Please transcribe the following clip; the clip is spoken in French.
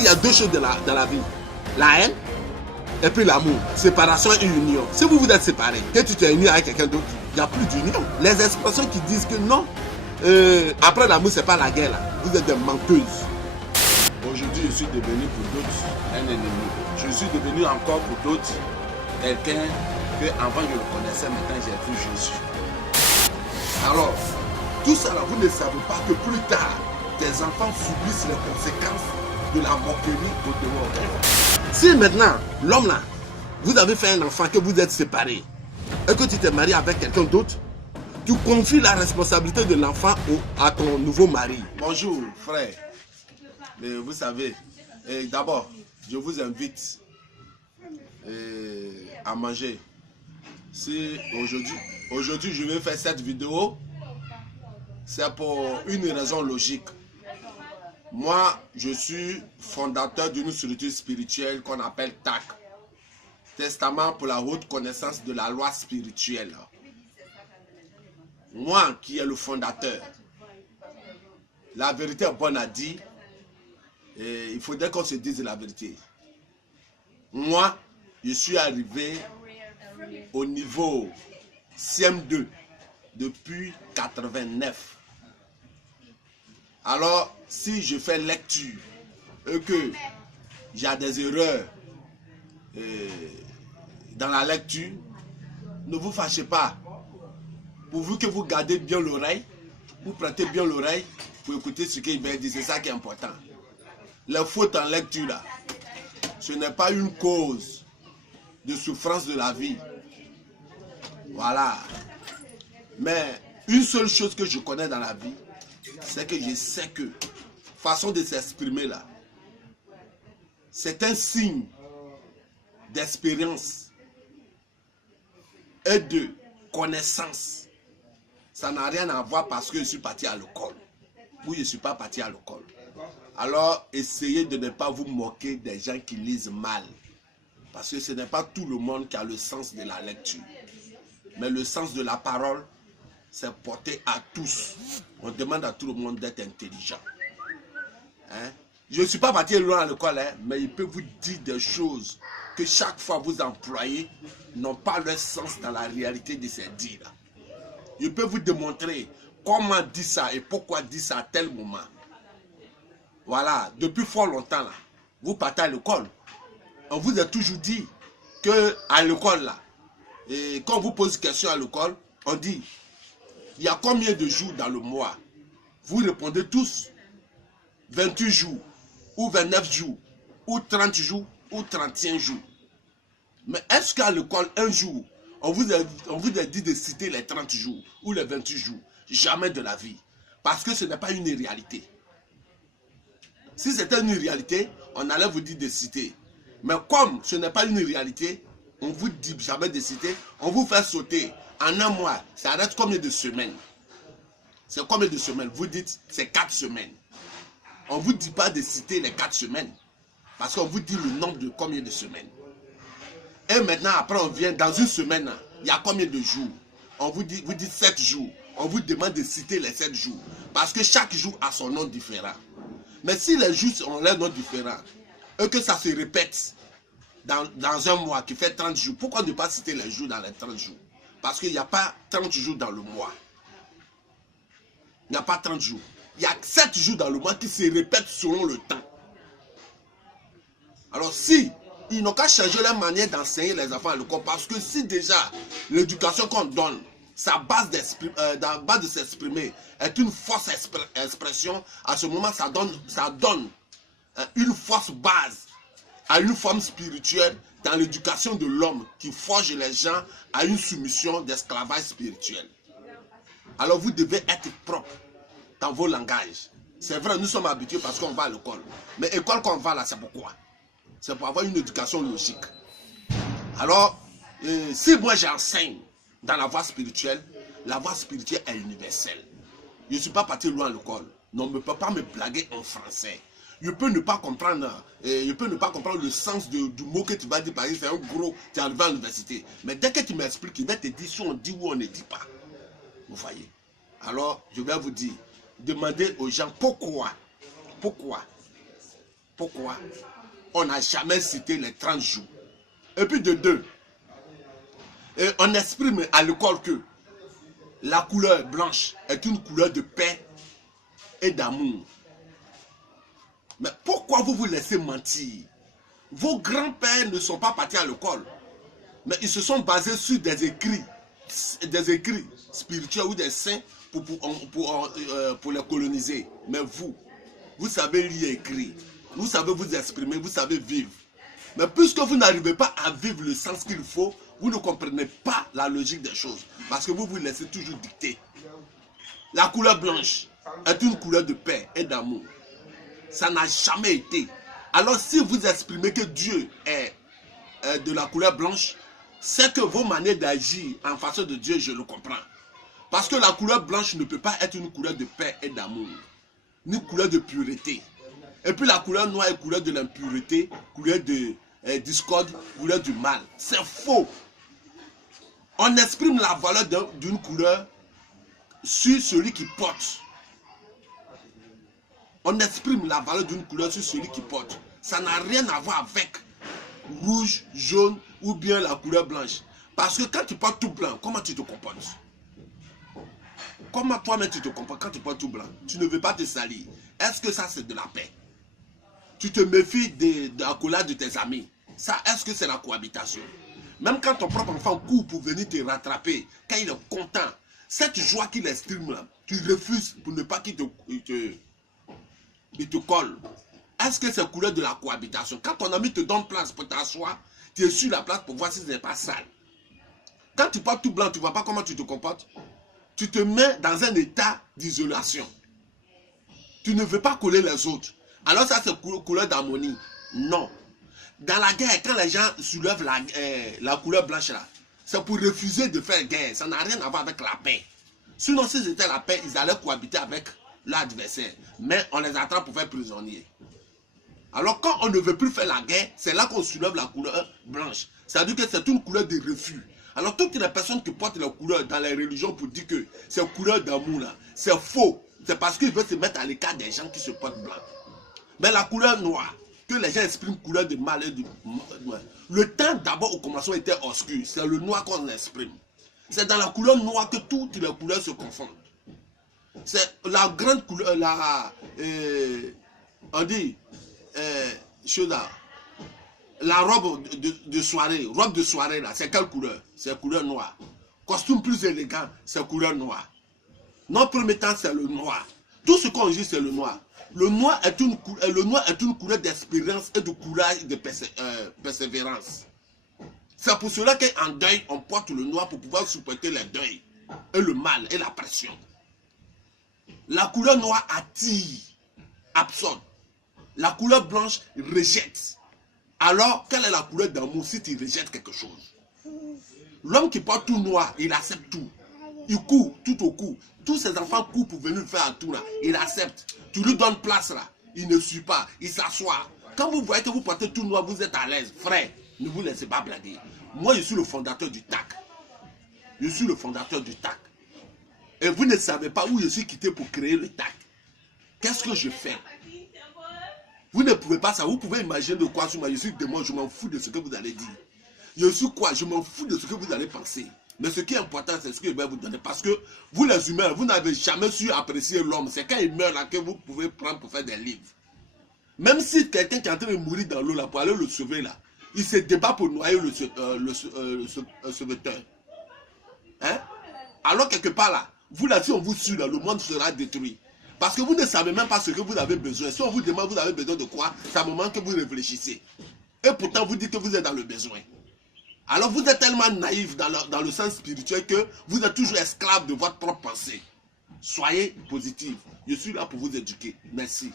qu'il y a deux choses dans la vie. La haine et puis l'amour. Séparation et union. Si vous vous êtes séparés, que tu t'es uni avec quelqu'un d'autre, il n'y a plus d'union. Les expressions qui disent que non, après l'amour, c'est pas la guerre là. Vous êtes des menteuses. Aujourd'hui, je suis devenu pour d'autres un ennemi. Je suis devenu encore pour d'autres quelqu'un que avant je le connaissais, maintenant j'ai vu Jésus. Alors, tout ça là, vous ne savez pas que plus tard, tes enfants subissent les conséquences de la moquerie au dehors. Si maintenant, l'homme là, vous avez fait un enfant, que vous êtes séparés, et que tu t'es marié avec quelqu'un d'autre, tu confies la responsabilité de l'enfant à ton nouveau mari. Bonjour frère, vous savez, d'abord, je vous invite à manger. Si aujourd'hui je vais faire cette vidéo, c'est pour une raison logique. Moi, je suis fondateur d'une structure spirituelle qu'on appelle TAC, Testament pour la haute connaissance de la loi spirituelle. Moi qui est le fondateur, la vérité est bonne à dire, et il faudrait qu'on se dise la vérité. Moi, je suis arrivé au niveau CM2 depuis 89. Alors, si je fais lecture et que j'ai des erreurs dans la lecture, ne vous fâchez pas. Pourvu que vous gardez bien l'oreille, vous prêtez bien l'oreille pour écouter ce qu'il va dire. C'est ça qui est important. Les fautes en lecture, là, ce n'est pas une cause de souffrance de la vie. Voilà. Mais une seule chose que je connais dans la vie, c'est que je sais que façon de s'exprimer là, c'est un signe d'expérience et de connaissance. Ça n'a rien à voir parce que je suis parti à l'école. Ou je ne suis pas parti à l'école. Alors, essayez de ne pas vous moquer des gens qui lisent mal. Parce que ce n'est pas tout le monde qui a le sens de la lecture. Mais le sens de la parole, c'est porté à tous. On demande à tout le monde d'être intelligent. Hein? Je ne suis pas parti loin à l'école, hein, mais il peut vous dire des choses que chaque fois vous employez n'ont pas leur sens dans la réalité de ces dits-là. Il peut vous démontrer comment dire ça et pourquoi dire ça à tel moment. Voilà, depuis fort longtemps, là, vous partez à l'école. On vous a toujours dit qu'à l'école, là, et quand on vous pose une question à l'école, on dit, il y a combien de jours dans le mois? Vous répondez tous, 28 jours, ou 29 jours, ou 30 jours, ou 31 jours. Mais est-ce qu'à l'école, un jour, on vous a dit de citer les 30 jours, ou les 28 jours? Jamais de la vie. Parce que ce n'est pas une réalité. Si c'était une réalité, on allait vous dire de citer. Mais comme ce n'est pas une réalité, on vous dit jamais de citer, on vous fait sauter. En un mois, ça reste combien de semaines? C'est combien de semaines? Vous dites, c'est 4 semaines. On ne vous dit pas de citer les 4 semaines. Parce qu'on vous dit le nombre de combien de semaines. Et maintenant, après, on vient dans une semaine, il y a combien de jours? On vous dit 7 jours. On vous demande de citer les 7 jours. Parce que chaque jour a son nom différent. Mais si les jours ont leur nom différent, et que ça se répète dans un mois qui fait 30 jours, pourquoi ne pas citer les jours dans les 30 jours? Parce qu'il n'y a pas 30 jours dans le mois. Il n'y a pas 30 jours. Il y a 7 jours dans le mois qui se répètent selon le temps. Alors si ils n'ont qu'à changer leur manière d'enseigner les enfants à l'école, parce que si déjà l'éducation qu'on donne, sa base de s'exprimer est une fausse expression, à ce moment ça donne une fausse base à une forme spirituelle dans l'éducation de l'homme qui forge les gens à une soumission d'esclavage spirituel. Alors vous devez être propre dans vos langages. C'est vrai, nous sommes habitués parce qu'on va à l'école. Mais école qu'on va là, c'est pourquoi? C'est pour avoir une éducation logique. Alors, si moi j'enseigne dans la voie spirituelle est universelle. Je ne suis pas parti loin à l'école. On ne peut pas me blaguer en français. Je peux ne pas comprendre, le sens du mot que tu vas dire. Par exemple, c'est un gros, tu es arrivé à l'université. Mais dès que tu m'expliques, il va te dire si on dit ou on ne dit pas. Vous voyez? Alors, je vais vous dire, demandez aux gens pourquoi Pourquoi on n'a jamais cité les 30 jours? Et puis de deux, on exprime à l'école que la couleur blanche est une couleur de paix et d'amour. Mais pourquoi vous vous laissez mentir? Vos grands-pères ne sont pas partis à l'école, mais ils se sont basés sur des écrits spirituels ou des saints pour les coloniser. Mais vous savez lire et écrire, vous savez vous exprimer, vous savez vivre. Mais puisque vous n'arrivez pas à vivre le sens qu'il faut, vous ne comprenez pas la logique des choses. Parce que vous vous laissez toujours dicter. La couleur blanche est une couleur de paix et d'amour. Ça n'a jamais été. Alors si vous exprimez que Dieu est de la couleur blanche, c'est que vos manières d'agir en face de Dieu, je le comprends. Parce que la couleur blanche ne peut pas être une couleur de paix et d'amour, ni une couleur de pureté. Et puis la couleur noire est couleur de l'impureté, couleur de discorde, couleur du mal. C'est faux. On exprime la valeur d'une couleur sur celui qui porte. On exprime la valeur d'une couleur sur celui qui porte. Ça n'a rien à voir avec rouge, jaune ou bien la couleur blanche. Parce que quand tu portes tout blanc, comment tu te comportes? Comment toi-même tu te comportes quand tu portes tout blanc? Tu ne veux pas te salir. Est-ce que ça c'est de la paix? Tu te méfies de la colère de tes amis. Ça, est-ce que c'est la cohabitation? Même quand ton propre enfant court pour venir te rattraper, quand il est content, cette joie qu'il exprime là, tu refuses pour ne pas qu'il te colle. Est-ce que c'est couleur de la cohabitation? Quand ton ami te donne place pour t'asseoir, tu es sur la place pour voir si ce n'est pas sale. Quand tu portes tout blanc, tu ne vois pas comment tu te comportes. Tu te mets dans un état d'isolation. Tu ne veux pas coller les autres. Alors ça c'est couleur d'harmonie. Non. Dans la guerre, quand les gens soulèvent la couleur blanche là, c'est pour refuser de faire guerre. Ça n'a rien à voir avec la paix. Sinon, si c'était la paix, ils allaient cohabiter avec l'adversaire. Mais on les attrape pour faire prisonniers. Alors quand on ne veut plus faire la guerre, c'est là qu'on soulève la couleur blanche. C'est-à-dire que c'est une couleur de refus. Alors toutes les personnes qui portent la couleur dans les religions pour dire que c'est couleur d'amour là, c'est faux. C'est parce qu'ils veulent se mettre à l'écart des gens qui se portent blanc. Mais la couleur noire, que les gens expriment couleur de mal et de... Le temps d'abord au commencement était obscur. C'est le noir qu'on exprime. C'est dans la couleur noire que toutes les couleurs se confondent. C'est la grande couleur, on dit, la robe de soirée, là, c'est quelle couleur? C'est couleur noire. Costume plus élégant, c'est couleur noire. Notre premier temps, c'est le noir. Tout ce qu'on dit, c'est le noir. Le noir est une couleur d'expérience et de courage et de persévérance. C'est pour cela qu'en deuil, on porte le noir pour pouvoir supporter les deuils et le mal et la pression. La couleur noire attire, absorbe. La couleur blanche rejette. Alors, quelle est la couleur d'amour si tu rejettes quelque chose? L'homme qui porte tout noir, il accepte tout. Il court tout au cou. Tous ses enfants courent pour venir faire un tour là. Il accepte. Tu lui donnes place là. Il ne suit pas. Il s'assoit. Quand vous voyez que vous portez tout noir, vous êtes à l'aise. Frère, ne vous laissez pas blaguer. Moi, je suis le fondateur du TAC. Je suis le fondateur du TAC. Et vous ne savez pas où je suis quitté pour créer le TAC. Qu'est-ce que je fais? Vous ne pouvez pas ça. Vous pouvez imaginer de quoi je suis de moi. Je m'en fous de ce que vous allez dire. Je suis quoi? Je m'en fous de ce que vous allez penser. Mais ce qui est important, c'est ce que je vais vous donner. Parce que vous les humains, vous n'avez jamais su apprécier l'homme. C'est quand il meurt là que vous pouvez prendre pour faire des livres. Même si quelqu'un qui est en train de mourir dans l'eau là, pour aller le sauver là, il se débat pour noyer le sauveteur. Hein? Alors quelque part là, vous là, si on vous suit là, le monde sera détruit. Parce que vous ne savez même pas ce que vous avez besoin. Si on vous demande vous avez besoin de quoi, c'est un moment que vous réfléchissez. Et pourtant vous dites que vous êtes dans le besoin. Alors vous êtes tellement naïf dans le sens spirituel que vous êtes toujours esclave de votre propre pensée. Soyez positif. Je suis là pour vous éduquer. Merci.